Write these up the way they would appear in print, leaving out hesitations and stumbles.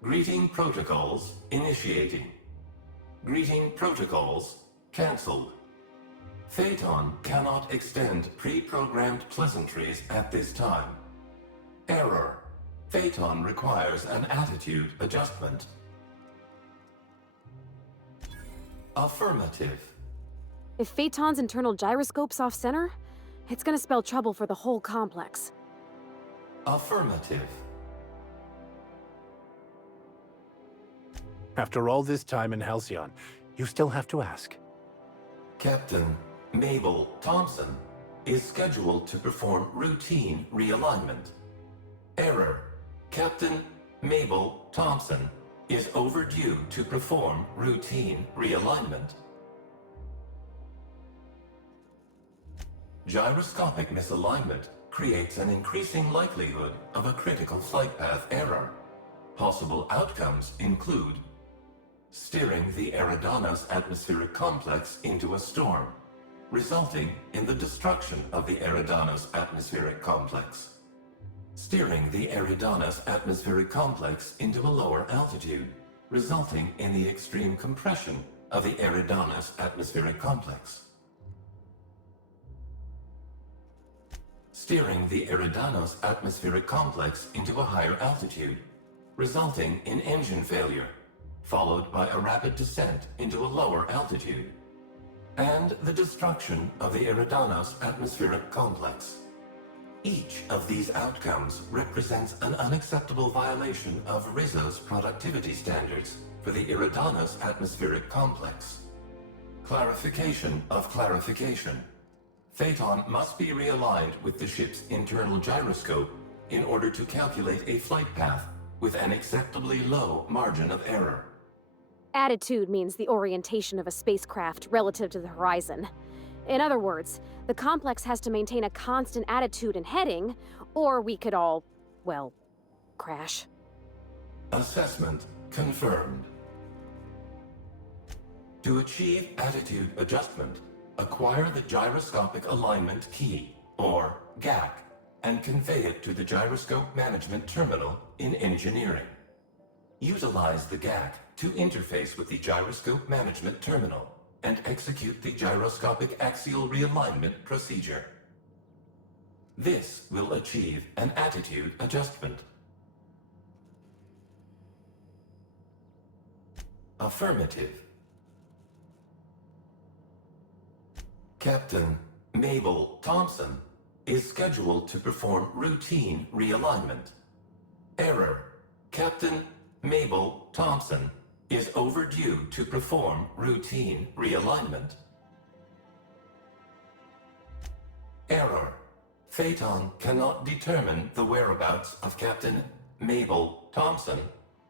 Greeting protocols initiating. Greeting protocols cancelled. Phaeton cannot extend pre-programmed pleasantries at this time. Error. Phaeton requires an attitude adjustment. Affirmative. If Phaeton's internal gyroscope's off-center, it's gonna spell trouble for the whole complex. Affirmative. After all this time in Halcyon, you still have to ask. Captain Mabel Thompson is scheduled to perform routine realignment. Error. Captain Mabel Thompson is overdue to perform routine realignment. Gyroscopic misalignment creates an increasing likelihood of a critical flight path error. Possible outcomes include steering the Eridanos atmospheric complex into a storm, resulting in the destruction of the Eridanos atmospheric complex. Steering the Eridanos atmospheric complex into a lower altitude, resulting in the extreme compression of the Eridanos atmospheric complex. Steering the Eridanos atmospheric complex into a higher altitude, resulting in engine failure, followed by a rapid descent into a lower altitude, and the destruction of the Eridanos atmospheric complex. Each of these outcomes represents an unacceptable violation of Rizzo's productivity standards for the Eridanos atmospheric complex. Clarification of clarification. Phaeton must be realigned with the ship's internal gyroscope in order to calculate a flight path with an acceptably low margin of error. Attitude means the orientation of a spacecraft relative to the horizon. In other words, the complex has to maintain a constant attitude and heading, or we could all, well, crash. Assessment confirmed. To achieve attitude adjustment, acquire the Gyroscopic Alignment Key, or GAC, and convey it to the Gyroscope Management Terminal in Engineering. Utilize the GAC to interface with the Gyroscope Management Terminal and execute the Gyroscopic Axial Realignment procedure. This will achieve an attitude adjustment. Affirmative. Captain Mabel Thompson is scheduled to perform routine realignment. Error. Captain Mabel Thompson is overdue to perform routine realignment. Error. Phaeton cannot determine the whereabouts of Captain Mabel Thompson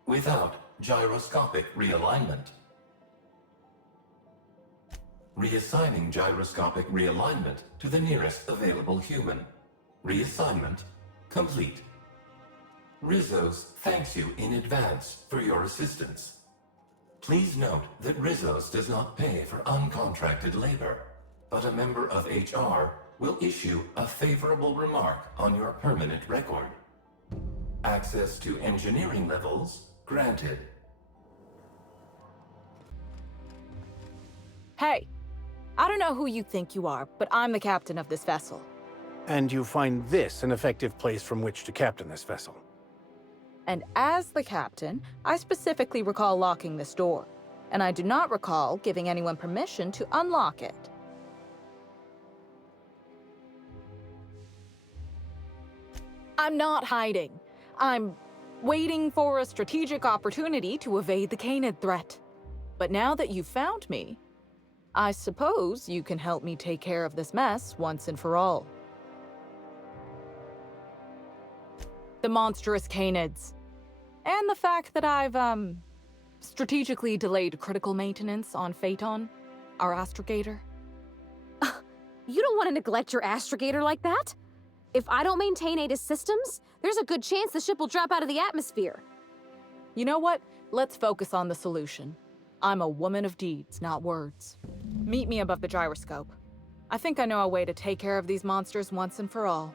without gyroscopic realignment. Reassigning gyroscopic realignment to the nearest available human. Reassignment complete. Rizzo's thanks you in advance for your assistance. Please note that Rizzo's does not pay for uncontracted labor, but a member of HR will issue a favorable remark on your permanent record. Access to engineering levels granted. Hey, I don't know who you think you are, but I'm the captain of this vessel. And you find this an effective place from which to captain this vessel. And as the captain, I specifically recall locking this door, and I do not recall giving anyone permission to unlock it. I'm not hiding. I'm waiting for a strategic opportunity to evade the Canid threat. But now that you've found me, I suppose you can help me take care of this mess once and for all. The monstrous Canids. And the fact that I've, strategically delayed critical maintenance on Phaeton, our astrogator. You don't want to neglect your astrogator like that. If I don't maintain ATIS systems, there's a good chance the ship will drop out of the atmosphere. You know what? Let's focus on the solution. I'm a woman of deeds, not words. Meet me above the gyroscope. I think I know a way to take care of these monsters once and for all.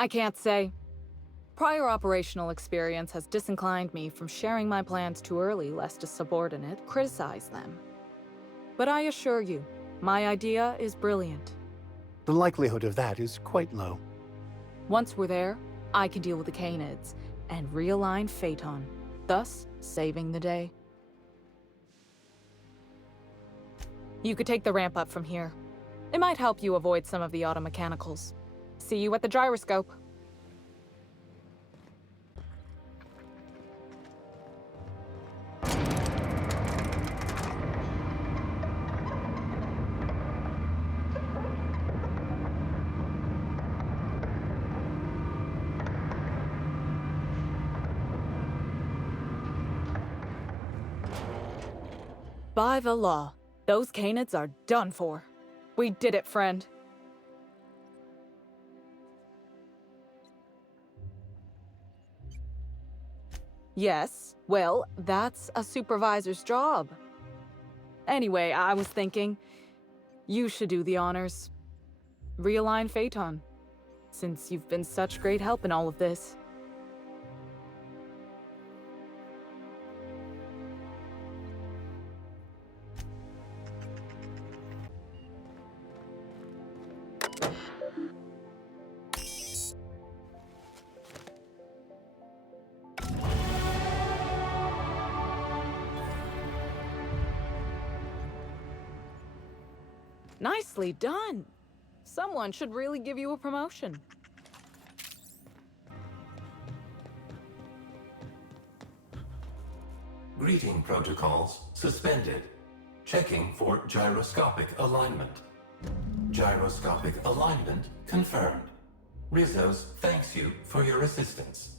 I can't say. Prior operational experience has disinclined me from sharing my plans too early lest a subordinate criticize them. But I assure you, my idea is brilliant. The likelihood of that is quite low. Once we're there, I can deal with the Canids and realign Phaeton, thus saving the day. You could take the ramp up from here. It might help you avoid some of the automechanicals. See you at the gyroscope. By the law, those Canids are done for. We did it, friend. Yes, well, that's a supervisor's job. Anyway, I was thinking, you should do the honors. Realign Phaeton, since you've been such great help in all of this. Nicely done. Someone should really give you a promotion. Greeting protocols suspended. Checking for gyroscopic alignment. Gyroscopic alignment confirmed. Rizos thanks you for your assistance.